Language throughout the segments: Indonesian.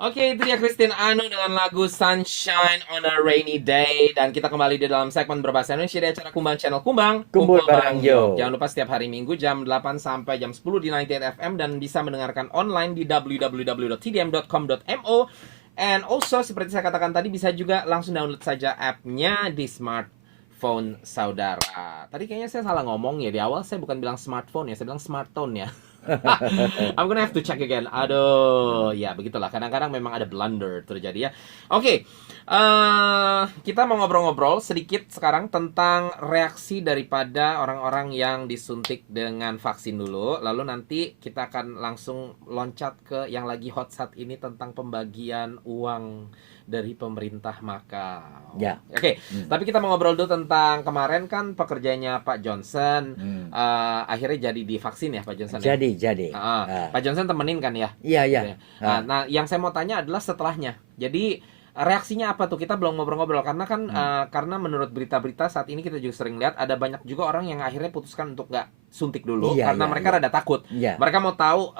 Oke, itu dia Christine Anu dengan lagu Sunshine on a Rainy Day. Dan kita kembali di dalam segmen berbahasa Indonesia di acara Kumbang Channel Kumbang, Kumpul Kumpul bareng Bareng Jo. Yok. Jangan lupa setiap hari Minggu jam 8 sampai jam 10 di 98 FM dan bisa mendengarkan online di www.tdm.com.mo. And also, seperti saya katakan tadi, bisa juga langsung download saja app-nya di smartphone saudara. Tadi kayaknya saya salah ngomong ya. Di awal saya bukan bilang smartphone ya, saya bilang smartphone ya. I'm gonna have to check again. Aduh, ya begitulah. Kadang-kadang memang ada blunder terjadi ya. Oke, kita mau ngobrol-ngobrol sedikit sekarang tentang reaksi daripada orang-orang yang disuntik dengan vaksin dulu. Lalu nanti kita akan langsung loncat ke yang lagi hot saat ini tentang pembagian uang dari pemerintah Makau. Ya. Oke, tapi kita mau ngobrol dulu tentang kemarin kan pekerjanya Pak Johnson. Akhirnya jadi divaksin ya Pak Johnson ya? Jadi. Pak Johnson temenin kan ya? Iya. Gitu ya. Nah, yang saya mau tanya adalah setelahnya. Jadi reaksinya apa tuh? Kita belum ngobrol-ngobrol karena kan karena menurut berita-berita saat ini kita juga sering lihat ada banyak juga orang yang akhirnya putuskan untuk nggak suntik dulu karena mereka rada takut. Iya. Mereka mau tahu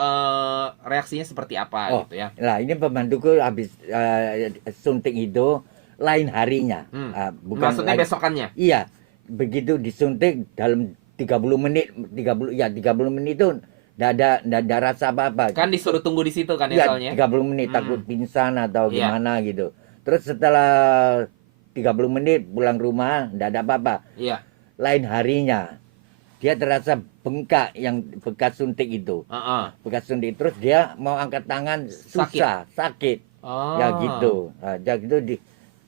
reaksinya seperti apa gitu ya. Nah, ini pembantuku habis suntik itu lain harinya. Maksudnya lagi- besokannya? Iya. Begitu disuntik dalam 30 menit, 30 menit itu enggak ada rasa apa-apa. Kan disuruh tunggu di situ kan ya Iya, soalnya. 30 menit takut pingsan atau Iya. gimana gitu. Terus setelah 30 menit pulang rumah enggak ada apa-apa. Iya. Lain harinya dia terasa bengkak yang bekas suntik itu. Bekas suntik terus dia mau angkat tangan susah, sakit. Ya gitu. Ya gitu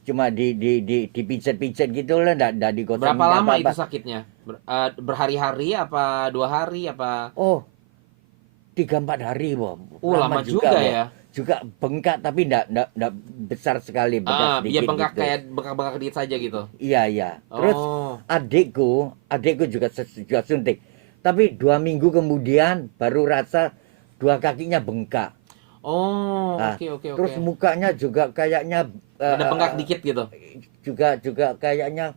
cuma dipijat-pijat gitu lah, enggak digosok. Berapa lama itu sakitnya? Berhari-hari apa 2 hari apa? Oh, 3-4 hari, Bom. Lama juga Bom. ya. Juga bengkak tapi enggak besar sekali, bekas Dia sedikit bengkak gitu. kayak bengkak-bengkak dikit saja gitu. Iya. Terus adikku juga suntik. Tapi 2 minggu kemudian baru rasa 2 kakinya bengkak. Oke. Terus mukanya juga kayaknya Ada bengkak dikit gitu. juga kayaknya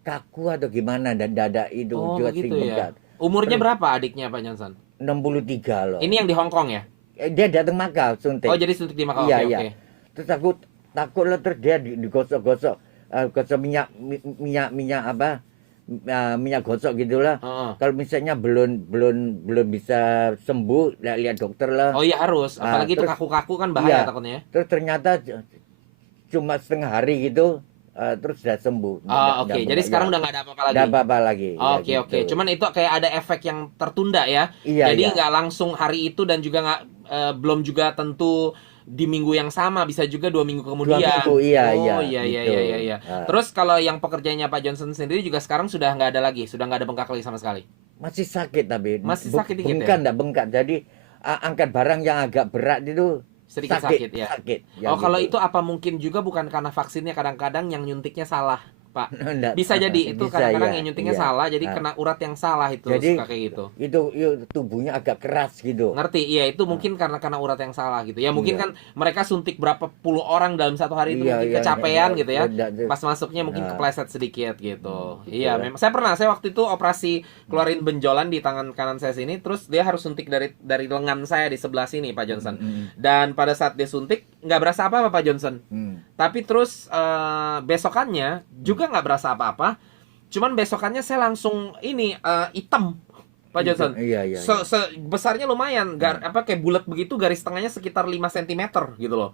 kaku atau gimana, dan dada itu juga Begitu sering ya. bengkak. Umurnya berapa adiknya Pak Johnson? 63 loh. Ini yang di Hong Kong ya? Dia datang Makau suntik. Oh, jadi suntik di Makau. Iya. Oke. Terus aku takut lah, terus dia digosok-gosok, gosok minyak apa, minyak gosok gitulah. Kalau misalnya belum bisa sembuh, lihat dokter lah. Oh iya harus, apalagi itu terus- kaku-kaku kan bahaya iya. takutnya. Terus ternyata cuma setengah hari gitu, terus sudah sembuh. Oke. Jadi sekarang udah nggak ada apa-apa lagi. Nggak apa-apa lagi. Oke. Ya gitu. Cuman itu kayak ada efek yang tertunda ya. Iya, Jadi iya. nggak langsung hari itu dan juga nggak belum juga tentu di minggu yang sama, bisa juga 2 minggu kemudian. 2 minggu, iya. Iya. Terus kalau yang pekerjanya Pak Johnson sendiri juga sekarang sudah nggak ada lagi, sudah nggak ada bengkak lagi sama sekali. Masih sakit tapi Masih sakit dikit bengkak, ya? enggak bengkak. Jadi angkat barang yang agak berat itu Sedikit sakit ya. Sakit. Kalau gitu. itu apa mungkin juga bukan karena vaksinnya, kadang-kadang yang nyuntiknya salah, Pak. Nggak, Bisa jadi itu bisa, kadang-kadang iya, yang nyuntiknya iya. salah, jadi kena urat yang salah itu, Jadi, suka kayak gitu. Itu tubuhnya agak keras gitu. Ngerti? Iya, itu mungkin karena urat yang salah gitu. Ya mungkin Iya. kan mereka suntik berapa puluh orang dalam satu hari itu Iya, mungkin iya, kecapean gitu ya. iya. Pas masuknya mungkin Nah. kepleset sedikit gitu. Gitu Iya, lah. memang saya waktu itu operasi keluarin benjolan di tangan kanan saya sini, terus dia harus suntik dari lengan saya di sebelah sini Pak Johnson. Dan pada saat dia suntik nggak berasa apa-apa Pak Johnson. Tapi terus besokannya juga nggak berasa apa-apa. Cuman besokannya saya langsung hitam Pak Johnson. Iya. Besarnya lumayan, kayak bulat begitu, garis tengahnya sekitar 5 cm gitu loh.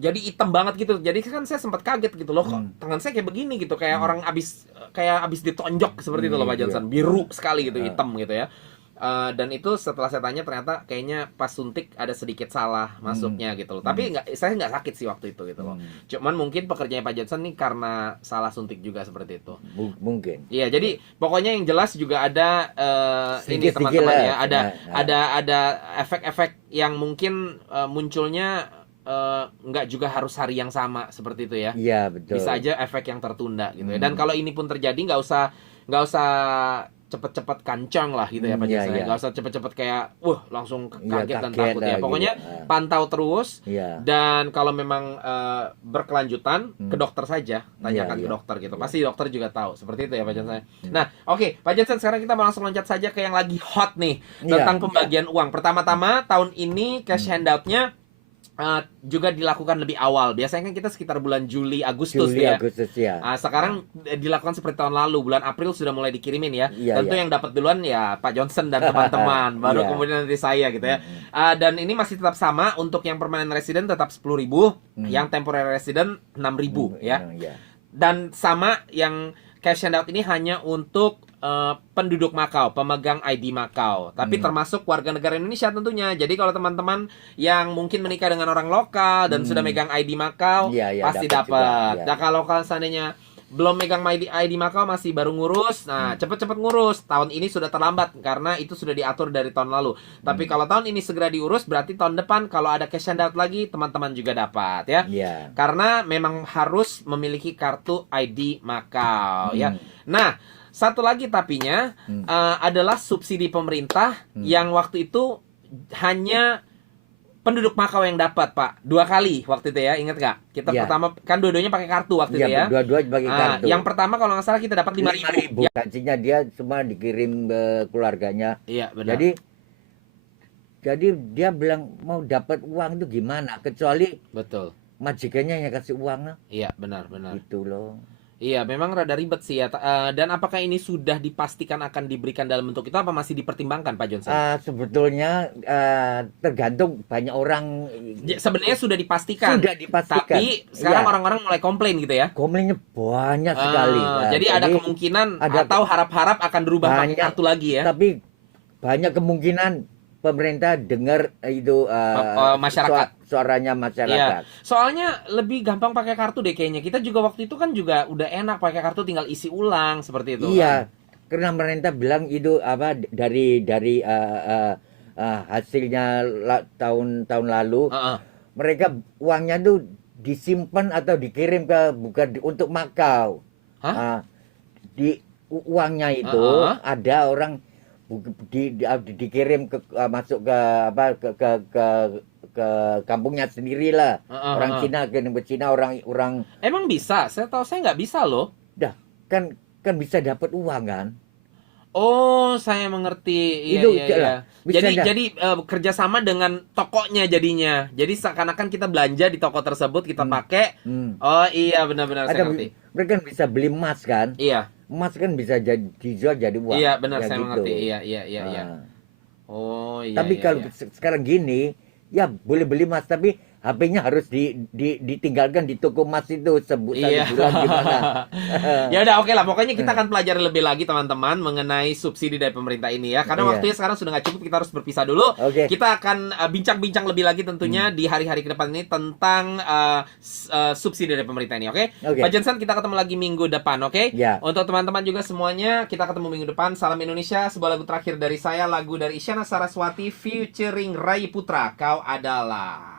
Jadi hitam banget gitu. Jadi kan saya sempat kaget gitu loh, kok tangan saya kayak begini gitu, kayak orang abis ditonjok seperti itu loh Pak Johnson. Biru sekali gitu, hitam gitu ya. Dan itu setelah saya tanya ternyata kayaknya pas suntik ada sedikit salah masuknya gitu loh. Tapi saya nggak sakit sih waktu itu gitu loh. Cuman mungkin pekerjaannya Pak Johnson nih karena salah suntik juga seperti itu. Mungkin. Iya, jadi pokoknya yang jelas juga ada ini Sedikit-sedikit teman-teman lah. ya, ada efek-efek yang mungkin munculnya nggak juga harus hari yang sama seperti itu ya. Iya, betul. Bisa aja efek yang tertunda gitu ya. Dan kalau ini pun terjadi nggak usah nggak usah cepet-cepet kancang lah gitu ya Pak Iya, Jensen. iya. Nggak usah cepet-cepet kayak langsung Iya, kaget dan kaget takut ya. lah Pokoknya gitu. pantau terus. Iya. Dan kalau memang berkelanjutan ke dokter saja, tanyakan Iya, ke iya. dokter gitu. Iya. Pasti dokter juga tahu. Seperti itu ya Pak Jensen. Nah, oke, Pak Jensen, sekarang kita mau langsung loncat saja ke yang lagi hot nih Iya, tentang pembagian uang. Pertama-tama tahun ini cash handout-nya juga dilakukan lebih awal. Biasanya kan kita sekitar bulan Juli, Agustus Juli, ya. Agustus ya. Sekarang dilakukan seperti tahun lalu, bulan April sudah mulai dikirimin ya. Iya, Tentu iya. yang dapat duluan ya Pak Johnson dan teman-teman, baru Iya. kemudian nanti saya gitu ya. Dan ini masih tetap sama, untuk yang permanent resident tetap 10.000, yang temporary resident 6.000 ya. Iya. Dan sama yang cash handout ini hanya untuk penduduk Makau, pemegang ID Makau, tapi termasuk warga negara Indonesia tentunya. Jadi kalau teman-teman yang mungkin menikah dengan orang lokal dan sudah megang ID Makau, Iya, iya, pasti dapat juga, dapat. iya. Nah, kalau seandainya belum megang ID Makau, masih baru ngurus, nah cepet-cepet ngurus. Tahun ini sudah terlambat karena itu sudah diatur dari tahun lalu. Tapi kalau tahun ini segera diurus, berarti tahun depan kalau ada cash handout lagi, teman-teman juga dapat ya. Iya. Karena memang harus memiliki kartu ID Makau ya. Nah, satu lagi tapinya adalah subsidi pemerintah yang waktu itu hanya penduduk Makau yang dapat, Pak. 2 kali waktu itu ya, ingat nggak? Kita Iya. pertama kan dua-duanya pakai kartu waktu itu ya. Dua-dua pakai kartu. Yang pertama kalau nggak salah kita dapat 5.000. Ya. Gajinya dia semua dikirim ke keluarganya. Iya, benar. Jadi dia bilang mau dapat uang itu gimana? Kecuali Betul. majikannya yang kasih uang lah. Iya, benar. Gitu loh. Iya, memang rada ribet sih ya. Dan apakah ini sudah dipastikan akan diberikan dalam bentuk itu, apa masih dipertimbangkan, Pak Johnson? Sebetulnya tergantung banyak orang. Sebenarnya sudah dipastikan. Sudah dipastikan. Tapi sekarang Iya. orang-orang mulai komplain gitu ya. Komplainnya banyak sekali. Jadi ada kemungkinan atau harap-harap akan berubah pakai banyak, kartu lagi ya. Tapi banyak kemungkinan pemerintah dengar itu Masyarakat. suaranya masyarakat. Iya. Soalnya lebih gampang pakai kartu deh kayaknya. Kita juga waktu itu kan juga udah enak pakai kartu, tinggal isi ulang seperti itu. Iya, karena pemerintah bilang itu apa dari hasilnya tahun lalu, mereka uangnya tuh disimpan atau dikirim ke bukan untuk Makau. Di uangnya itu ada orang dikirim masuk ke kampungnya sendiri lah. Orang Cina kirim ke Cina, orang Emang bisa? Saya tahu saya nggak bisa loh. dah kan bisa dapat uang kan. Oh, saya mengerti. Iya, Itu iya, iya. bisa Jadi kerjasama dengan tokonya jadinya. Jadi seakan-akan kita belanja di toko tersebut, kita pakai. Oh iya, benar-benar saya ngerti. Mereka kan bisa beli emas kan. Iya. Emas kan bisa dijual jadi uang. Iya, benar, ya saya gitu. mengerti. Iya. Oh iya. Tapi iya, kalau iya. sekarang gini, ya boleh beli emas tapi HP-nya harus ditinggalkan di toko emas itu satu bulan gimana. Ya udah, oke lah. Pokoknya kita akan pelajari lebih lagi teman-teman mengenai subsidi dari pemerintah ini ya. Karena waktunya sekarang sudah nggak cukup, kita harus berpisah dulu. Kita akan bincang-bincang lebih lagi tentunya di hari-hari ke depan ini tentang subsidi dari pemerintah ini, oke? Pak Jensen, kita ketemu lagi minggu depan, oke? Ya. Untuk teman-teman juga semuanya, kita ketemu minggu depan. Salam Indonesia. Sebuah lagu terakhir dari saya, lagu dari Isyana Saraswati featuring Rai Putra, Kau Adalah.